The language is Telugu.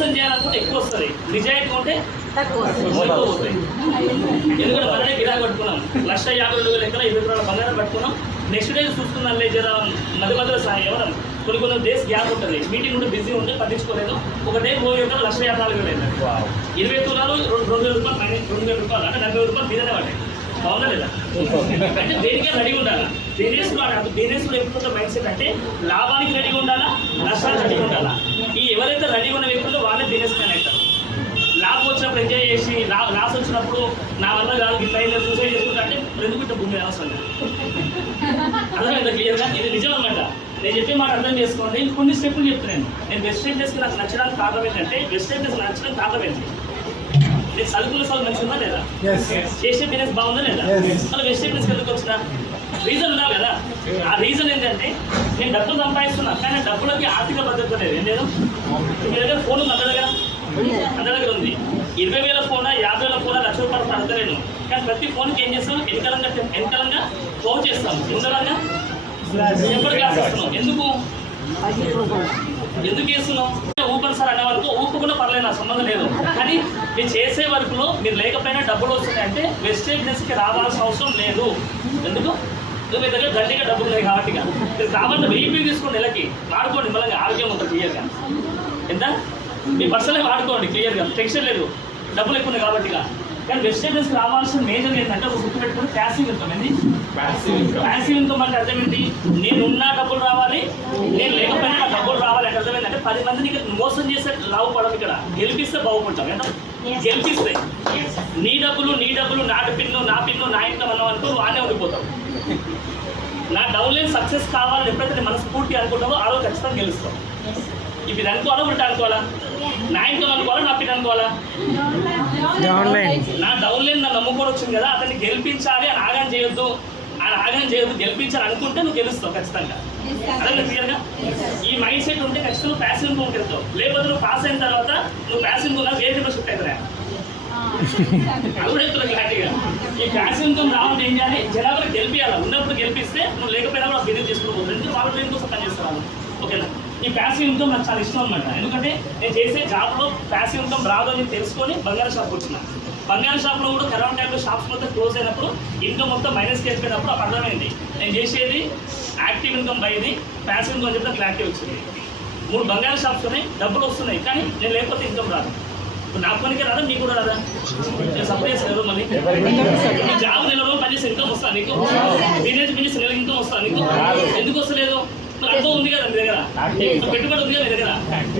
మోసం చేయాలనుకుంటే ఎక్కువ వస్తుంది, నిజాయితీ ఉంటే తక్కువ వస్తుంది. ఎందుకంటే మననే గిరాకు పట్టుకున్నాం, 1,52,000 ఎకరాల 20 ఎకరాల బంగారం పట్టుకున్నాం. నెక్స్ట్ డే చూస్తున్నాం జర మధ్య మధ్యలో ఎవరం కొన్ని డేస్ గ్యాప్ ఉంటుంది, మీటింగ్ ఉంటే బిజీ ఉంటే పట్టించుకోలేదు. ఒక డే 1,54,000 అయింది. 20 తులాలు 2,000 రూపాయలు మైనస్ 2,000 రూపాయలు అంటే 40 రూపాయలు మీదనే పడ్డాయి. బాగుందా లేదా? అంటే దేనికే రెడీ ఉండాలా. బిజినెస్లో ఎప్పుడు మైండ్ సెట్ అంటే లాభానికి రెడీ ఉండాలా, నష్టానికి రెడీ ఉండాలా. ఈ ఎవరైతే రెడీ ఉన్న వ్యక్తులు వాళ్ళే బిజినెస్ మ్యాన్ అవుతారు. లాభం వచ్చినప్పుడు ఎంజాయ్ చేసి లాస్ వచ్చినప్పుడు నా వల్ల కాదు ఇట్లా అయితే సూసైడ్ చేసుకుంటా అంటే ఎందుకు ఇట్లా భూమి అవసరం అర్థమైందా క్లియర్గా? ఇది నిజం అన్నమాట. నేను చెప్పే మాట అర్థం చేసుకోండి. నేను కొన్ని స్టెప్పులు చెప్తున్నాను. నేను వెస్టర్న్ డ్రెస్కి నాకు నచ్చడానికి కారణం ఏంటంటే వెస్టర్న్ డ్రెస్ నచ్చడానికి కారణం ఏంటి? నేను సరుకులు మంచిగా ఉందా లేదా, చేసే బిజినెస్ బాగుందా లేదా, మళ్ళీ వెస్టర్న్ డ్రెస్కి ఎందుకు వచ్చిన రీజన్ ఉండాలి కదా. ఆ రీజన్ ఏంటంటే నేను డబ్బులు సంపాదిస్తున్నా కానీ డబ్బులకి ఆర్థిక భద్రత లేదు. ఏం లేదు, మీ దగ్గర ఫోన్ ఉంది, అందరి దగ్గర ఉంది. 20,000 ఫోన్, 50,000 ఫోన్, లక్ష రూపాయలు పడతలేను. కానీ ప్రతి ఫోన్కి ఏం చేస్తాం, వెనకాలంగా ఫోన్ చేస్తాం, ముందరంగా ఎప్పుడు క్లాస్ ఇస్తున్నాం. ఎందుకు చేస్తున్నాం? ఊపని సార్ అనే వరకు ఊపుకుండా పర్లేదు, నా సంబంధం లేదు. కానీ మీరు చేసే వరకులో మీరు లేకపోయినా డబ్బులు వస్తున్నాయంటే వెస్టేజ్ డ్రెస్కి రావాల్సిన అవసరం లేదు. ఎందుకు? మీ దగ్గర గట్టిగా డబ్బులు ఉన్నాయి కాబట్టి మీరు కావాలంటే 1000 తీసుకోండి, నెలకి వాడుకోండి, మళ్ళీ ఆరోగ్యం ఉంటుంది క్లియర్గా. ఎంత మీ పర్సనల్గా వాడుకోండి క్లియర్గా, టెన్షన్ లేదు, డబ్బులు ఎక్కువ ఉన్నాయి కాబట్టి. కానీ వెస్టేజ్ డ్రెస్కి రావాల్సిన మేజర్ ఏంటంటే ఒక గుర్తు పెట్టుకుని ప్యాసివ్ ఇన్కమ్. ఏంటి ప్యాసివ్ ఇన్కమ్ అంటే అర్థం ఏంటి? నేనున్నా డబ్బులు రావాలి, నేను లేకపోయినా నా డబ్బులు రావాలి అంటే అర్థం ఏంటంటే 10 మందిని మోసం చేస్తే లాభపడదు, ఇక్కడ గెలిపిస్తే బాగుపడతాం. ఎంత గెలిపిస్తే నీ డబ్బులు నా పిన్ను నా ఇన్కమ్ అన్నావు అనుకో వానే ఉండిపోతావు. నా డౌన్లైన్ సక్సెస్ కావాలని ఎప్పుడైతే నేను మనస్ఫూర్తి అనుకుంటావో ఆ రోజు ఖచ్చితంగా గెలుస్తాం. ఇప్పుడు ఇది అనుకోవాలా, ఉల్టా అనుకోవాలా? నా ఇన్కమ్ అనుకోవాలా, నా పిన్ అనుకోవాలా? నా డౌన్లైన్ నా నమ్ముకొని వచ్చింది కదా, అతన్ని గెలిపించాలి అని ఆగం చేయొద్దు, గెలిపించాలి అనుకుంటే నువ్వు గెలుస్తావు ఖచ్చితంగా. అదే క్లియర్గా ఈ మైండ్ సెట్ ఉంటే ఖచ్చితంగా ప్యాసివ్ ఇన్కమ్ వెళ్తావు. లేకపోతే నువ్వు పాస్ అయిన తర్వాత నువ్వు ప్యాసివ్ ఇన్కమ్ వేరే షిఫ్ట్ అవుతారా? అది కూడా చెప్తున్నా క్లారిటీగా. ఈ ప్యాసివ్ ఇన్కమ్ రావాలంటే ఏం చేయాలి? జనాభా గెలిపియాలి. ఉన్నప్పుడు గెలిపిస్తే నువ్వు లేకపోయినా కూడా బిజినెస్ చేసుకోకపోతుంది, ఎందుకంటే వాళ్ళ ట్రైన్ కోసం పని చేస్తారు. ఓకేనా? ఈ ప్యాసివ్ ఇన్కమ్ నాకు చాలా ఇష్టం అనమాట. ఎందుకంటే నేను చేసే జాబ్లో ప్యాసివ్ ఇన్కమ్ రాదు అని తెలుసుకొని బంగారం షాప్ వచ్చిన. బంగారం షాప్లో కూడా కరోనా టైంలో షాప్స్ మొత్తం క్లోజ్ అయినప్పుడు ఇన్కమ్ మొత్తం మైనస్కి వెళ్ళిపోయినప్పుడు అప్పుడు అర్థమైంది నేను చేసేది active income by the passive income చెప్తే క్లారిటీ వచ్చింది. 3 బంగారం షాప్స్ ఉన్నాయి, డబ్బులు వస్తున్నాయి, కానీ నేను లేకపోతే ఇన్కమ్ రాదు. ఇప్పుడు నా పనికి రాదా, మీకు కూడా రాదా? నేను సప్లై చేస్తాను మళ్ళీ జాబ్ నెల రోజులు పనిచేసి ఇన్కమ్ వస్తాను నీకు, బిజినెస్ నెల ఇన్కమ్ వస్తాను నీకు, ఎందుకు వస్తలేదు? అర్థం ఉంది కదా మీ దగ్గర, పెట్టుబడి ఉంది కదా మీ దగ్గర.